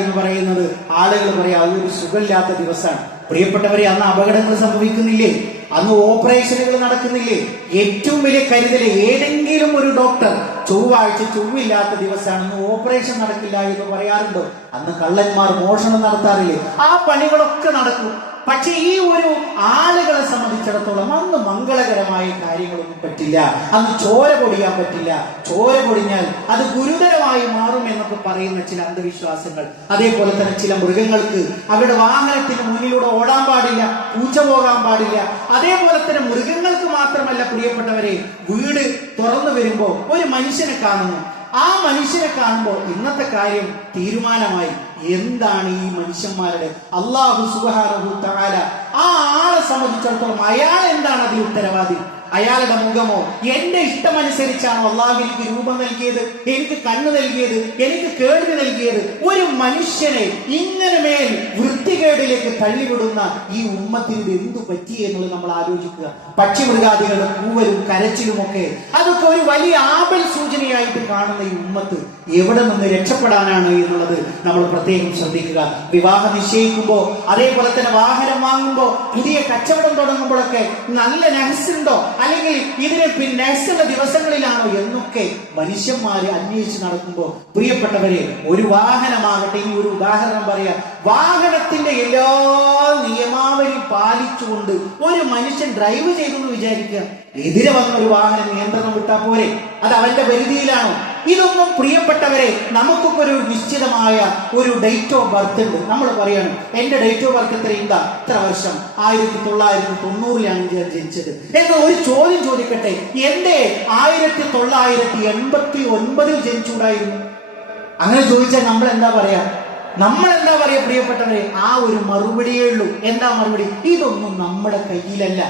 എന്ന് പറയുന്നത് ആളുകൾ പറയാം അതൊരു സുഖമില്ലാത്ത ദിവസമാണ്. പ്രിയപ്പെട്ടവരെ, അന്ന് അപകടങ്ങൾ സംഭവിക്കുന്നില്ലേ? അന്ന് ഓപ്പറേഷനുകൾ നടക്കുന്നില്ലേ? ഏറ്റവും വലിയ കരുതല്, ഏതെങ്കിലും ഒരു ഡോക്ടർ ചൊവ്വാഴ്ച ചൊവ്വില്ലാത്ത ദിവസമാണ്, ഓപ്പറേഷൻ നടക്കില്ല എന്ന് പറയാറുണ്ടോ? അന്ന് കള്ളന്മാർ മോഷണം നടത്താറില്ലേ? ആ പണികളൊക്കെ നടക്കും. പക്ഷെ ഈ ഒരു ആളുകളെ സംബന്ധിച്ചിടത്തോളം അന്ന് മംഗളകരമായ കാര്യങ്ങളൊന്നും പറ്റില്ല. അന്ന് ചോര പൊടിയാൻ പറ്റില്ല. ചോര പൊടിഞ്ഞാൽ അത് ഗുരുതരമായി മാറും എന്നൊക്കെ പറയുന്ന ചില അന്ധവിശ്വാസങ്ങൾ. അതേപോലെ തന്നെ ചില മൃഗങ്ങൾക്ക് അവരുടെ വാഹനത്തിന് മുന്നിലൂടെ ഓടാൻ പാടില്ല, പൂച്ച പോകാൻ പാടില്ല. അതേപോലെ തന്നെ മൃഗങ്ങൾക്ക് മാത്രമല്ല പ്രിയപ്പെട്ടവരെ, വീട് തുറന്നു വരുമ്പോ ഒരു മനുഷ്യനെ കാണുന്നു. ആ മനുഷ്യനെ കാണുമ്പോൾ ഇന്നത്തെ കാര്യം തീരുമാനമായി. എന്താണ് ഈ മനുഷ്യന്മാരുടെ? അല്ലാഹു സുബ്ഹാനഹു തആല ആ ആളെ സംബന്ധിച്ചിടത്തോളം അയാൾ എന്താണ് അതിൽ ഉത്തരവാദി? അയാളുടെ മുഖമോ? എന്റെ ഇഷ്ടമനുസരിച്ചാണോ അല്ലാഹു എനിക്ക് രൂപം നൽകിയത്, എനിക്ക് കണ്ണ് നൽകിയത്, എനിക്ക് കേൾവി നൽകിയത്? ഒരു മനുഷ്യനെ ഇങ്ങനെ മേൽ വൃത്തികേടിലേക്ക് തള്ളിവിടുന്ന ഈ ഉമ്മത്തിന് എന്തു പറ്റി എന്നുള്ളത് നമ്മൾ ആലോചിക്കുക. പക്ഷിമൃഗാദികളുടെ കൂവലും കരച്ചിലും ഒക്കെ അതൊക്കെ ഒരു വലിയ ആപൽ സൂചനയായിട്ട് കാണുന്ന ഈ ഉമ്മത്ത് എവിടെ നിന്ന് രക്ഷപ്പെടാനാണ് എന്നുള്ളത് നമ്മൾ പ്രത്യേകം ശ്രദ്ധിക്കുക. വിവാഹം നിശ്ചയിക്കുമ്പോ, അതേപോലെ തന്നെ വാഹനം വാങ്ങുമ്പോ, പുതിയ കച്ചവടം തുടങ്ങുമ്പോഴൊക്കെ നല്ല നഹ്സുണ്ടോ, അല്ലെങ്കിൽ ഇതിന് നഹ്സുള്ള ദിവസങ്ങളിലാണോ എന്നൊക്കെ മനുഷ്യന്മാര് അന്വേഷിച്ച് നടക്കുമ്പോ പ്രിയപ്പെട്ടവരെ, ഒരു വാഹനമാകട്ടെ, ഇനി ഒരു ഉദാഹരണം പറയാം, വാഹനത്തിന്റെ എല്ലാ പാലിച്ചുകൊണ്ട് ഒരു മനുഷ്യൻ ഡ്രൈവ് ചെയ്തെന്ന് വിചാരിക്കുക, എതിരെ വന്ന ഒരു വാഹനം നിയന്ത്രണം വിട്ടാൽ പോരെ? അത് അവന്റെ പരിധിയിലാണോ? ഇതൊന്നും പ്രിയപ്പെട്ടവരെ, നമുക്കൊക്കെ ഒരു നിശ്ചിതമായ ഒരു ഡേറ്റ് ഓഫ് ബർത്ത് ഉണ്ട്. നമ്മൾ പറയാണ് എന്റെ ഡേറ്റ് ഓഫ് ബർത്ത് എന്താ, ഇത്ര വർഷം 1990 ഞാൻ ജനിച്ചത് എന്ന ഒരു ചോദ്യം ചോദിക്കട്ടെ, എന്റെ 1989 ജനിച്ചുകൂടായിരുന്നു? അങ്ങനെ ചോദിച്ചാൽ നമ്മൾ എന്താ പറയാ പ്രിയപ്പെട്ടവരെ? ആ ഒരു മറുപടിയേ ഉള്ളൂ. എന്താ മറുപടി? ഇതൊന്നും നമ്മുടെ കയ്യിലല്ല,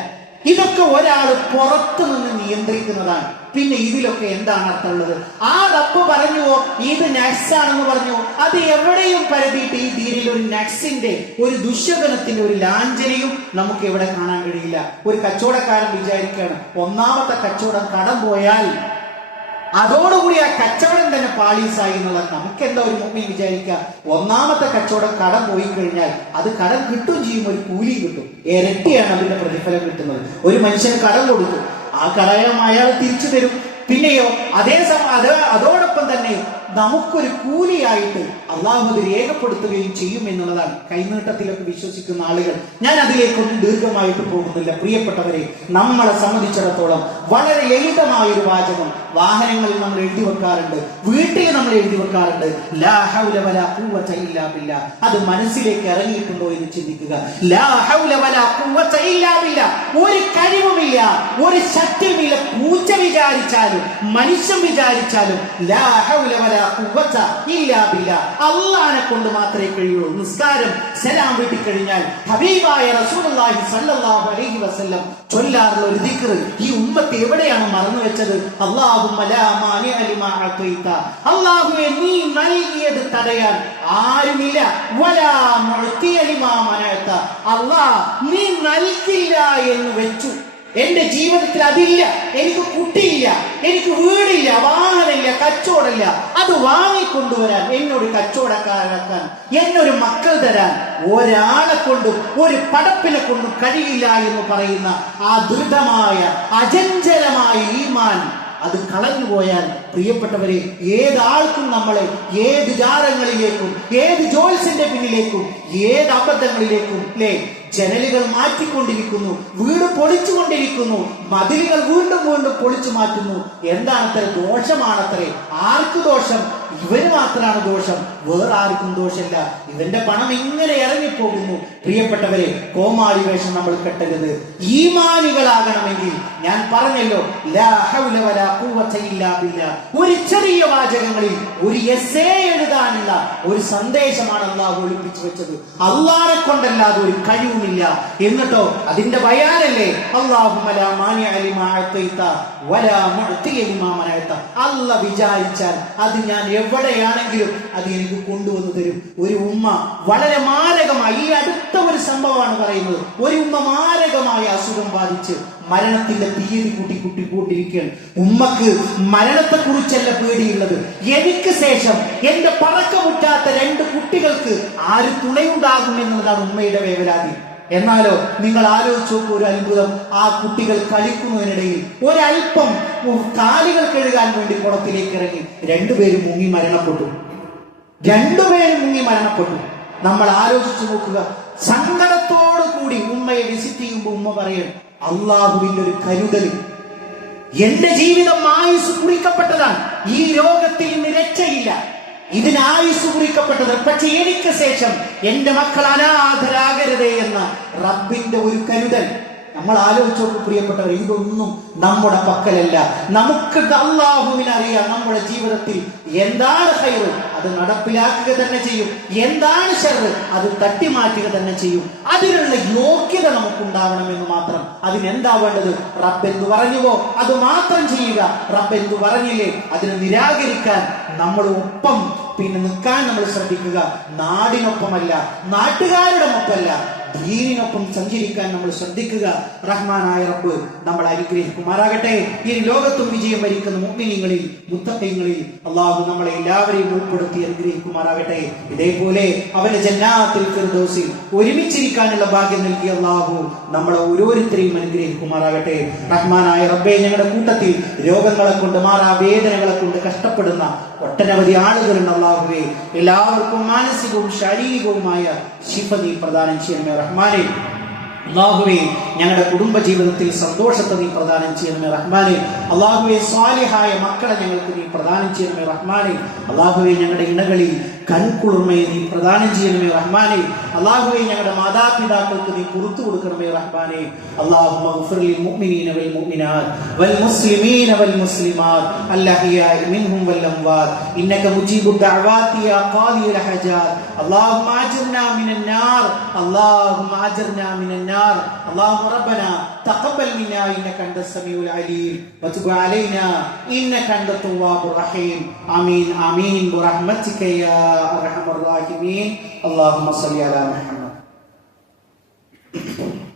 ഇതൊക്കെ ഒരാൾ പുറത്തു നിന്ന് നിയന്ത്രിക്കുന്നതാണ്. പിന്നെ ഇതിലൊക്കെ എന്താണ് അർത്ഥമുള്ളത്? ആ റബ്ബ് പറഞ്ഞുവോ ഇത് നക്സാണെന്ന് പറഞ്ഞു, അത് എവിടെയും പരതിയിട്ട് ഈ ദീനിൽ ഒരു നക്സിന്റെ, ഒരു ദുഷ്യഗണത്തിന്റെ ഒരു ലാഞ്ചനയും നമുക്ക് എവിടെ കാണാൻ കഴിയില്ല. ഒരു കച്ചവടക്കാരൻ വിചാരിക്കുകയാണ് ഒന്നാമത്തെ കച്ചവടം കടം പോയാൽ അതോടുകൂടി ആ കച്ചവടം തന്നെ പാളീസായി എന്നുള്ളത്. നമുക്ക് എന്താ ഒരു മുമ്പിൽ വിചാരിക്കുക, ഒന്നാമത്തെ കച്ചവടം കടം പോയി കഴിഞ്ഞാൽ അത് കടം കിട്ടും ചെയ്യും, ഒരു കൂലിയും കിട്ടും, ഇരട്ടിയാണ് അതിന്റെ പ്രതിഫലം കിട്ടുന്നത്. ഒരു മനുഷ്യന് കടം കൊടുത്തു, ആ കടം അയാൾ തിരിച്ചു തരും. പിന്നെയോ അതോടൊപ്പം തന്നെ നമുക്കൊരു കൂലിയായിട്ട് അള്ളാഹു അത് രേഖപ്പെടുത്തുകയും ചെയ്യും എന്നുള്ളതാണ്. കൈനീട്ടത്തിലൊക്കെ വിശ്വസിക്കുന്ന ആളുകൾ, ഞാൻ അതിലേക്കൊന്നും ദീർഘമായിട്ട് പോകുന്നില്ല. പ്രിയപ്പെട്ടവരെ, നമ്മളെ സംബന്ധിച്ചിടത്തോളം വളരെ ലളിതമായ ഒരു വാചകം വാഹനങ്ങളിൽ നമ്മൾ എഴുതി വെക്കാറുണ്ട്, വീട്ടിൽ നമ്മൾ എഴുതി വെക്കാറുണ്ട്, ലാ ഹൗല വലാ ഖുവത ഇല്ലാ ബില്ലാ. അത് മനസ്സിലേക്ക് ഇറങ്ങിയിട്ടുണ്ടോ എന്ന് ചിന്തിക്കുക. ലാ ഹൗല വലാ ഖുവത ഇല്ലാ ബില്ലാ. ഒരു കഴിവുമില്ല, ഒരു ശക്തിയുമില്ല. പൂച്ച വിചാരിച്ചാലും മനുഷ്യൻ വിചാരിച്ചാലും ലാ ഹൗല വലാ ഖുവത ഇല്ലാ ബില്ലാ, അല്ലാഹനെ കൊണ്ട് മാത്രമേ കഴിയുള്ളൂ. നിസ്കാരം സലാം വീട്ടി കഴിഞ്ഞാൽ ഹബീബായ റസൂലുള്ളാഹി സ്വല്ലല്ലാഹു അലൈഹി വസല്ലം ചൊല്ലാറുള്ള ഒരു ദിക്ർ ഈ ഉമ്മത്ത് എവിടെയാണ് മറന്നു വെച്ചത്? അല്ലാഹുമ്മ ലാ മാനിഅ ലിമാ അഅതൈത. അല്ലാഹുവേ, നീ നൽകിയത് തടയാൻ ആരുമില്ല. വലാ മുഅ്തിയ ലിമാ മനഅത. അല്ലാഹ്, നീ നൽകില്ല എന്ന് വെച്ചു. എന്റെ ജീവിതത്തിൽ അതില്ല, എനിക്ക് കുട്ടിയില്ല, എനിക്ക് വീടില്ല, വാഹനമില്ല, കച്ചവടമില്ല. അത് വാങ്ങിക്കൊണ്ടുവരാൻ, എന്നോട് കച്ചവടക്കാരാക്കാൻ, എന്നൊരു മക്കൾ തരാൻ ഒരാളെ കൊണ്ടും ഒരു പടപ്പിനെ കൊണ്ടും കഴിയില്ല എന്ന് പറയുന്ന ആ ദൃഢമായ അചഞ്ചലമായ ഈമാൻ അത് കളഞ്ഞു പോയാൽ പ്രിയപ്പെട്ടവരെ, ഏതാൾക്കും നമ്മളെ ഏത് ജാരങ്ങളിലേക്കും, ഏത് ജോത്സ്യന്റെ പിന്നിലേക്കും, ഏത് അബദ്ധങ്ങളിലേക്കും ജനലുകൾ മാറ്റിക്കൊണ്ടിരിക്കുന്നു, വീട് പൊളിച്ചുകൊണ്ടിരിക്കുന്നു, മതിലുകൾ വീണ്ടും വീണ്ടും പൊളിച്ചു മാറ്റുന്നു. എന്താണത്ര? ദോഷമാണത്രേ. ആർക്ക് ദോഷം? ഇവന് മാത്രമാണ് ദോഷം, വേറെ ആർക്കും ദോഷമില്ല. ഇവന്റെ പണം ഇങ്ങനെ ഇറങ്ങിപ്പോകുന്നു. പ്രിയപ്പെട്ടവരെ, കോമാളി വേഷം നമ്മൾ കെട്ടരുത്. ഈമാനികളാകണമെങ്കിൽ ഞാൻ പറഞ്ഞല്ലോ, ലാ ഹൗല വലാ ഖുവത ഇല്ലാ ബില്ലാ. ഒരു ചെറിയ വാചകങ്ങളിൽ ഒരു എസ്സേ എഴുതാനുള്ള ഒരു സന്ദേശമാണ് അല്ലാഹു ഒളിപ്പിച്ചു വെച്ചത്. അല്ലാഹനെ കൊണ്ടല്ലാതെ ഒരു കഴിവുമില്ല. എന്നിട്ടോ അതിന്റെ ബയാനല്ലേ, അല്ലാഹുമ്മ ലാ മാനിഅ ലിമാ അഅതൈത വലാ മുഅ്തിയ ലിമാ മനഅത. അല്ലാഹ് വിചാരിച്ചാൽ അത് ഞാൻ എവിടെയാണെങ്കിലും അത് എനിക്ക് കൊണ്ടുവന്നു തരും. ഒരു ഉമ്മ വളരെ മാരകമായി, ഈ അടുത്ത ഒരു സംഭവമാണ് പറയുന്നത്, ഒരു ഉമ്മ മാരകമായ അസുഖം ബാധിച്ച് മരണത്തിന്റെ തീയതി കൂട്ടിയിരിക്കുകയാണ്. ഉമ്മക്ക് മരണത്തെ കുറിച്ചല്ല പേടിയുള്ളത്, എനിക്ക് ശേഷം എന്റെ പറക്കമുറ്റാത്ത 2 കുട്ടികൾക്ക് ആര് തുണയുണ്ടാകും എന്നുള്ളതാണ് ഉമ്മയുടെ വേവലാതി. എന്നാലോ നിങ്ങൾ ആലോചിച്ചു നോക്കൂ, ഒരു അത്ഭുതം. ആ കുട്ടികൾ കളിക്കുന്നതിനിടയിൽ ഒരൽപ്പം കാലുകൾ കഴുകാൻ വേണ്ടി കുളത്തിലേക്ക് ഇറങ്ങി 2 പേരും മുങ്ങി മരണപ്പെട്ടു. 2 പേരും മുങ്ങി മരണപ്പെട്ടു. നമ്മൾ ആലോചിച്ചു നോക്കുക. സങ്കടത്തോടു കൂടി ഉമ്മയെ വിസിറ്റ് ചെയ്യുമ്പോൾ ഉമ്മ പറയണം, അള്ളാഹുവിന്റെ ഒരു കരുതൽ, എന്റെ ജീവിതം ആയുസ് കുറിക്കപ്പെട്ടതാണ്, ഈ രോഗത്തിൽ നിന്ന് രക്ഷയില്ല, ഇതിന് ആയുസ് കുറിക്കപ്പെട്ടത്. പക്ഷെ എനിക്ക് ശേഷം എന്റെ മക്കൾ അനാഥരാകരുതേ എന്ന റബ്ബിന്റെ ഒരു കരുതൽ. നമ്മൾ ആലോചിച്ചോ പ്രിയപ്പെട്ടവർ, ഇതൊന്നും നമ്മുടെ പക്കലല്ല. നമുക്ക് അല്ലാഹുവിനറിയാം നമ്മുടെ ജീവിതത്തിൽ എന്താണ് ഖൈറ് അത് നടപ്പിലാക്കുക തന്നെ ചെയ്യും, എന്താണ് ശർറ് അത് തട്ടിമാറ്റുക തന്നെ ചെയ്യും. അതിനുള്ള യോഗ്യത നമുക്കുണ്ടാവണമെന്ന് മാത്രം. അതിനെന്താ വേണ്ടത്? റബ്ബ് എന്തു പറഞ്ഞുവോ അത് മാത്രം ചെയ്യുക. റബ്ബ് എന്തു പറഞ്ഞില്ലേ അതിനെ നിരാകരിക്കാൻ നമ്മൾ ഒപ്പം നിൽക്കാൻ നമ്മൾ ശ്രദ്ധിക്കുക. നാടിനൊപ്പമല്ല, നാട്ടുകാരുടെ ഒപ്പമല്ല, ദീനിനൊപ്പം സഞ്ചരിക്കാൻ നമ്മൾ ശ്രദ്ധിക്കുക. റഹ്മാനായ റബ്ബ് നമ്മൾ അനുഗ്രഹിക്കുമാറാകട്ടെ. ഈ ലോകത്തും വിജയം വരിക്കുന്ന മുഅ്മിനീങ്ങളിൽ, മുത്തഖീങ്ങളിൽ അല്ലാഹു നമ്മളെ എല്ലാവരെയും ഉൾപ്പെടുത്തി അനുഗ്രഹിക്കുമാറാകട്ടെ. ഇതേപോലെ അവന്റെ ജന്നാത്തുൽ ഫിർദൗസിൽ ഒരുമിച്ചിരിക്കാനുള്ള ഭാഗ്യം നൽകിയ അല്ലാഹു നമ്മളെ ഓരോരുത്തരെയും അനുഗ്രഹിക്കുമാറാകട്ടെ. റഹ്മാനായ റബ്ബേ, ഞങ്ങളുടെ കൂട്ടത്തിൽ രോഗങ്ങളെ കൊണ്ട്, വേദനകളെ കൊണ്ട് കഷ്ടപ്പെടുന്ന ഒട്ടനവധി ആളുകളുണ്ട്. അല്ലാഹുവേ, എല്ലാവർക്കും മാനസികവും ശാരീരികവുമായ ശിഫ നീ പ്രദാനം ചെയ്യണമേ റഹ്മാനേ. അല്ലാഹുവേ ഞങ്ങളുടെ കുടുംബ ജീവിതത്തിൽ സന്തോഷത്തെ നീ പ്രദാനം ചെയ്യണമേ റഹ്മാനെ. അല്ലാഹുവേ സ്വാലിഹായ മക്കളെ ഞങ്ങൾക്ക് നീ പ്രദാനം ചെയ്യണമേ റഹ്മാനെ. അല്ലാഹുവേ ഞങ്ങളുടെ ഇണകളിൽ കൺകുളിർമയെ നീ പ്രദാനം ചെയ്യണമേ റഹ്മാനെ. അല്ലാഹുവേ ഞങ്ങളുടെ മാതാപിതാക്കൾക്ക് നീ പുറത്തു കൊടുക്കണമേ റഹ്മാനെ. അല്ലാഹുമ്മ ഗ്ഫിർ ലിൽ മുഅ്മിനീന വൽ മുഅ്മിനാത്ത് വൽ മുസ്ലിമീന വൽ മുസ്ലിമാത്ത് അൽഅഹ്യാഇ മിൻഹും വൽ അംവാത്ത് ഇന്നക മുജീബു ദഅവാതി യാ ഖാദിയൽ ഹജാത്ത്. അല്ലാഹുമ്മ അജിർനാ മിനൻ നാർ അല്ലാഹുമ്മ അജിർനാ മിനൻ നാർ. അല്ലാഹുമ്മ റബ്ബനാ തഖബ്ബൽ മിന്നാ ഇന്നക അൻതസ് സമീഉൽ അലീം വതുബ് അലൈനാ ഇന്നക അൻതത് തവ്വാബുർ റഹീം. ആമീൻ ആമീൻ ബിറഹ്മതിക യാ അർഹമർ റഹീമീൻ. അല്ലാഹുമ്മ സ്വല്ലി അലാ മുഹമ്മദ്.